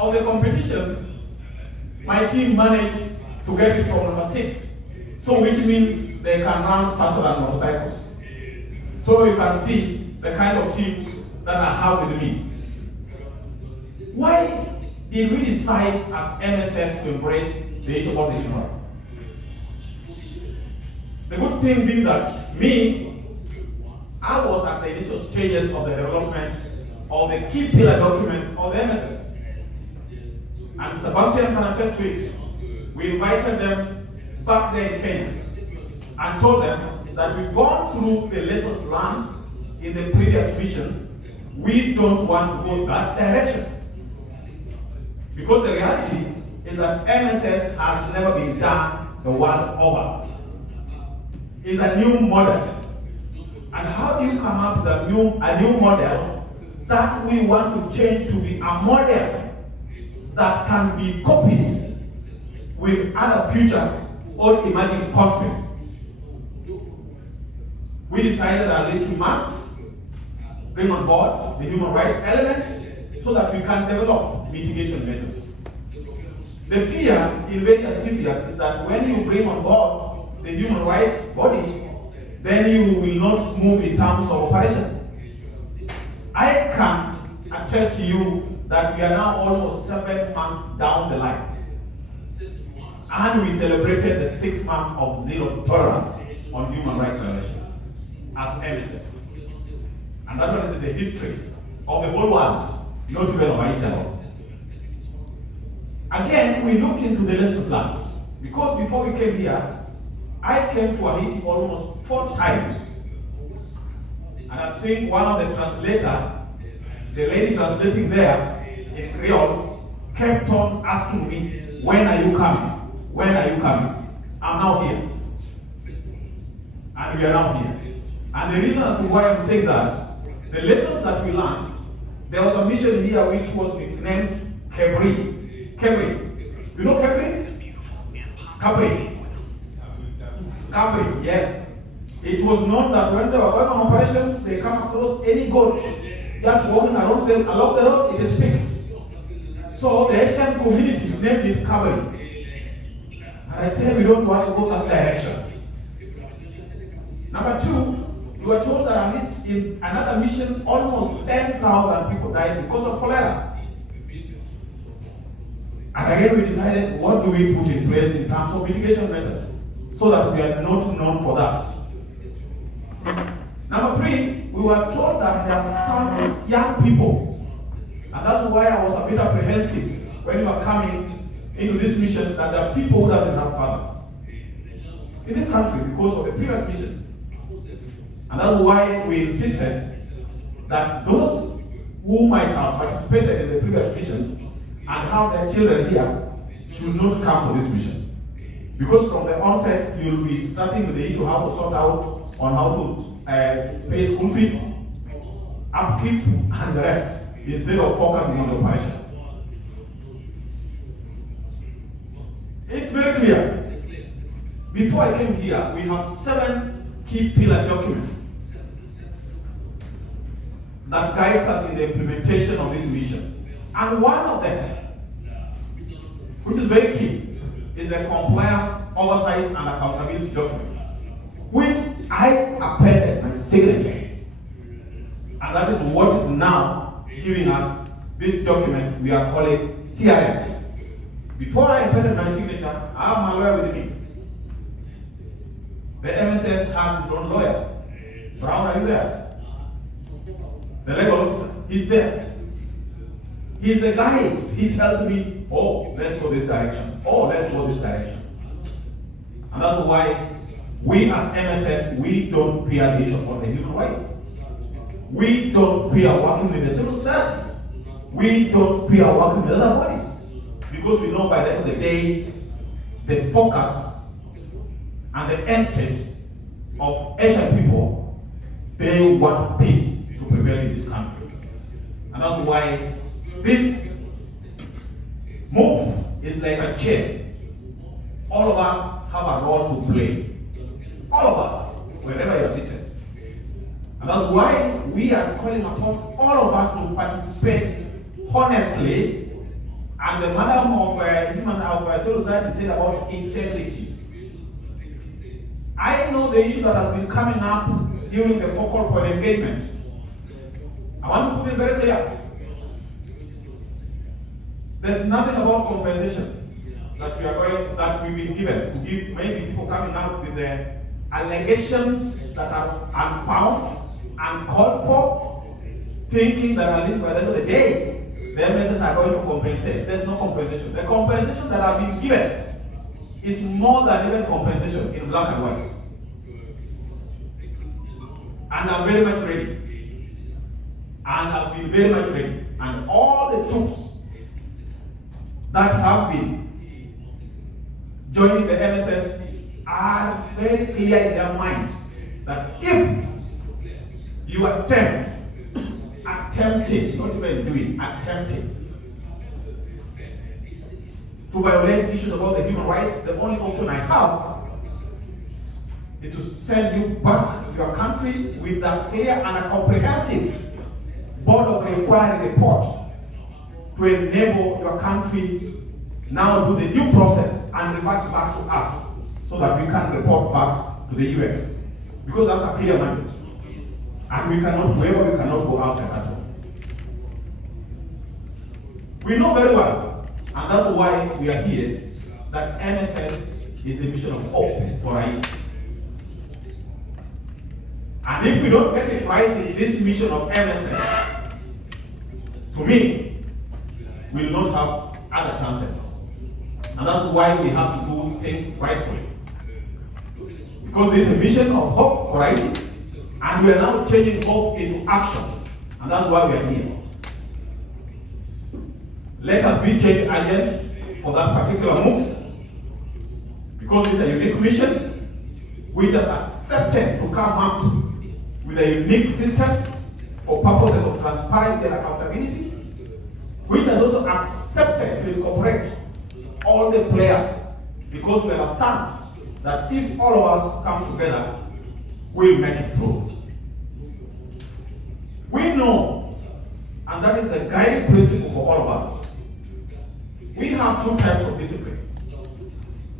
of the competition, my team managed to get it from number 6. So which means they can run faster than motorcycles. So you can see the kind of team that I have with me. Why did we decide as MSS to embrace the issue of the human rights? The good thing being that I was at the initial stages of the development of the key pillar documents of the MSS. And Sebastian can attest to it. We invited them back there in Kenya and told them that we've gone through the lessons learned in the previous missions. We don't want to go that direction. Because the reality is that MSS has never been done the world over. It's a new model. And how do you come up with a new model that we want to change to be a model that can be copied with other future or emerging conflicts? We decided at least we must bring on board the human rights element so that we can develop mitigation measures. The fear in various areas is that when you bring on board the human rights bodies, then you will not move in terms of operations. I can attest to you that we are now almost 7 months down the line. And we celebrated the 6th month of zero tolerance on human rights violations as MSS. And that one is in the history of the whole world, not even of Haiti. Again, we looked into the lessons learned. Because before we came here, I came to Haiti almost 4 times. And I think one of the translators, the lady translating there in Creole, kept on asking me, when are you coming? When are you coming? I'm now here. And we are now here. And the reason as to why I'm saying that, the lessons that we learned, there was a mission here which was named Kebri. Kebri. You know Kebri? Kebri, yes. It was known that when they were going on operations, they come across any goat just walking along the road, it is picked. So the Haitian community named it Kebri. And I said we don't want to go that direction. Number 2, we were told that at least in another mission, almost 10,000 people died because of cholera. And again, we decided, what do we put in place in terms of mitigation measures so that we are not known for that. Number 3, we were told that there are some young people, and that's why I was a bit apprehensive when we were coming into this mission, that there are people who doesn't have fathers in this country because of the previous missions. And that's why we insisted that those who might have participated in the previous missions and have their children here should not come for this mission. Because from the onset, you'll be starting with the issue how to sort out on how to pay school fees, upkeep, and the rest, instead of focusing on the operations. It's very clear. Before I came here, we have 7 key pillar documents that guides us in the implementation of this mission. And one of them, which is very key, is the compliance, oversight, and accountability document, which I appended my signature. And that is what is now giving us this document we are calling CRM. Before I appended my signature, I have my lawyer with me. The MSS has its own lawyer. Brown is there. The legal officer, he's there. He's the guide. He tells me, oh, let's go this direction. Oh, let's go this direction. And that's why we as MSS, we don't fear the issue of the human rights. We don't fear working with the civil society. We don't fear working with other bodies. Because we know by the end of the day, the focus and the end state of Asian people, they want peace to prevail in this country. And that's why this move is like a chain. All of us have a role to play. All of us, wherever you're seated. And that's why we are calling upon all of us to participate honestly And the madam of human civil society said about integrity. I know the issue that has been coming up during the focal point engagement. I want to put it very clear. There's nothing about compensation that we've been given to give maybe people coming out with the allegations that are unfounded, uncalled for, thinking that at least by the end of the day, the MSS are going to compensate. There's no compensation. The compensation that have been given is more than even compensation in black and white. And I'm very much ready. And I've been very much ready. And all the troops that have been joining the MSS are very clear in their mind that if you attempting, not even doing, attempting to violate issues about the human rights, the only option I have is to send you back to your country with a clear and a comprehensive board of inquiry report to enable your country now do the due process and revert back to us so that we can report back to the UN. Because that's a clear mandate. And we cannot, wherever we cannot go outside that one. We know very well, and that's why we are here, that MSS is the mission of hope for Haiti. And if we don't get it right in this mission of MSS, to me, we will not have other chances. And that's why we have to do things rightfully. Because there is a mission of hope for Haiti, and we are now changing hope into action. And that's why we are here. Let us be change agent for that particular move. Because it's a unique mission, which has accepted to come up with a unique system for purposes of transparency and accountability, which has also accepted to incorporate all the players, because we understand that if all of us come together, we'll make it through. We know, and that is the guiding principle for all of us, we have two types of discipline.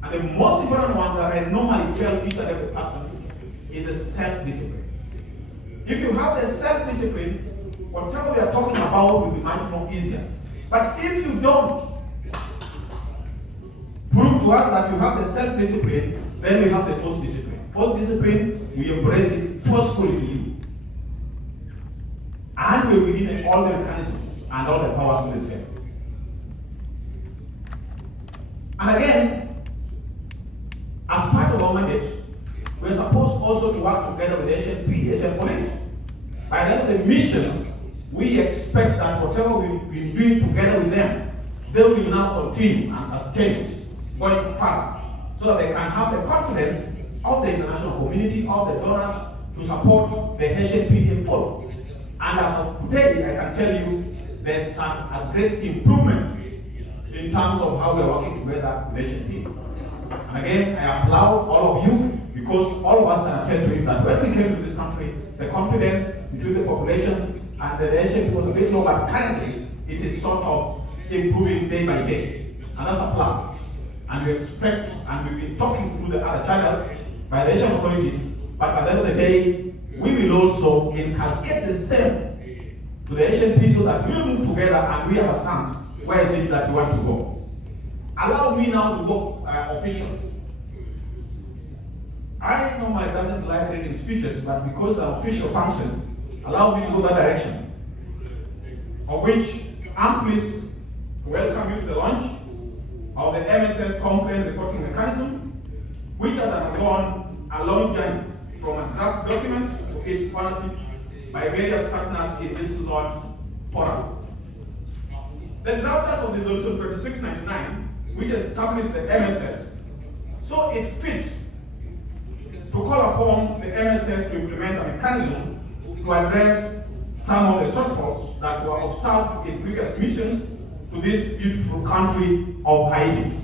And the most important one that I normally tell each and every person is the self-discipline. If you have the self-discipline, whatever we are talking about will be much more easier. But if you don't prove to us that you have the self-discipline, then we have the force discipline. Force discipline, we embrace it forcefully to you. And we will need all the mechanisms and all the powers in the same. And again, as part of our mandate, we are supposed also to work together with the Asian police. By the end of the mission, we expect that whatever we've been doing together with them, they will now continue and sustain it going further, so that they can have the confidence of the international community, of the donors, to support the HSP in full. And as of today, I can tell you there's a great improvement in terms of how we are working together with HSP. And again, I applaud all of you, because all of us can attest to it that when we came to this country, the confidence between the population and the HSP was a bit low, but currently it is sort of improving day by day. And that's a plus. And we expect, and we've been talking through the other channels by the Asian authorities, but by the end of the day, we will also inculcate the same to the Asian people, so that we move together and we understand where is it that we want to go. Allow me now to go official. I normally doesn't like reading speeches, but because of official function, allow me to go that direction. Of which I'm pleased to welcome you to the launch of the MSS complaint reporting mechanism, which has undergone a long journey from a draft document to its policy by various partners in this launch forum. The drafters of the resolution 2699, which established the MSS, so it fits to call upon the MSS to implement a mechanism to address some of the shortfalls that were observed in previous missions to this beautiful country of Haiti.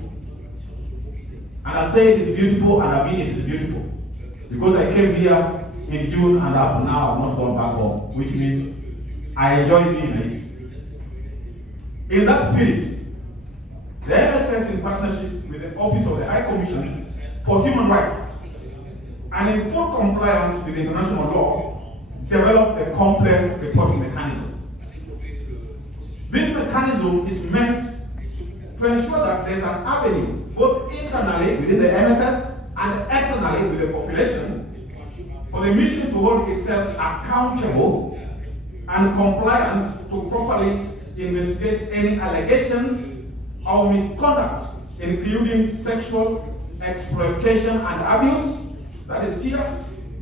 And I say it is beautiful, and I mean it is beautiful, because I came here in June and up now I've not gone back home, which means I enjoy being in Haiti. In that spirit, MSS, in partnership with the Office of the High Commission for Human Rights, and in full compliance with international law, developed a complaint reporting mechanism. This mechanism is meant to ensure that there is an avenue, both internally within the MSS and externally with the population, for the mission to hold itself accountable and compliant to properly investigate any allegations of misconduct, including sexual exploitation and abuse, that is here,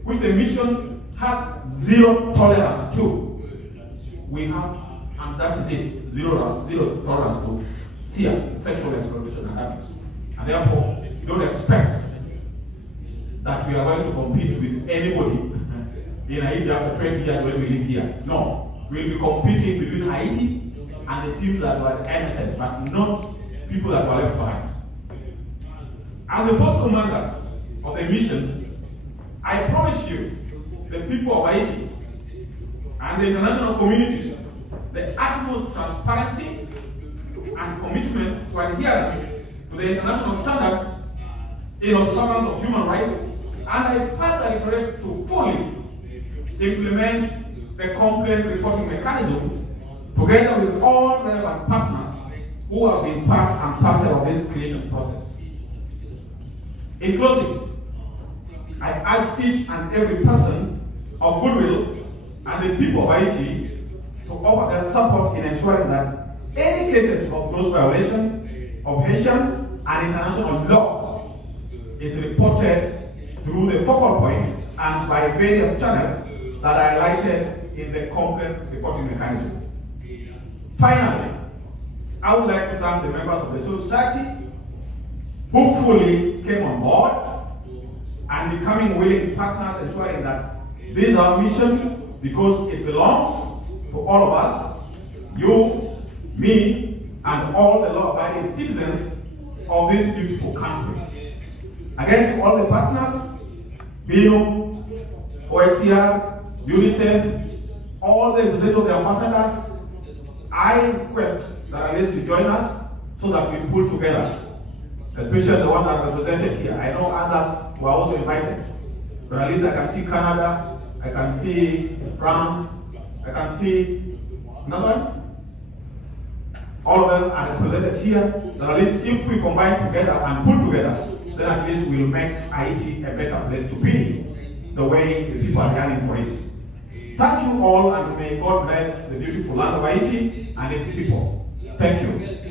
which the mission has zero tolerance to. We have, and that is it, zero tolerance to sexual exploitation and abuse. And therefore, you don't expect that we are going to compete with anybody in Haiti after 20 years when we live here. No, we'll be competing between Haiti and the teams that were at MSS, but not people that were left behind. As the first commander of the mission, I promise you, the people of Haiti and the international community, the utmost transparency and commitment to adhere to the international standards in observance of human rights, and I personally ready to fully implement the complaint reporting mechanism together with all relevant partners who have been part and parcel of this creation process. In closing, I ask each and every person of goodwill and the people of Haiti to offer their support in ensuring that any cases of gross violation of Haitian and international law is reported through the focal points and by various channels that are highlighted in the complaint reporting mechanism. Finally, I would like to thank the members of the civil society who fully came on board and becoming willing partners, ensuring that this is our mission because it belongs to all of us, you, me, and all the law-abiding citizens of this beautiful country. Again, to all the partners, BINO, OSCR, UNICEF, all the representatives of the ambassadors, I request that at least you join us so that we pull together, especially the one that are represented here. I know others who are also invited, but at least I can see Canada, I can see France, I can see another one. All of them are represented here, that at least if we combine together and pull together, then at least we'll make Haiti a better place to be, the way the people are yearning for it. Thank you all, and may God bless the beautiful land of Haiti and its people. Thank you.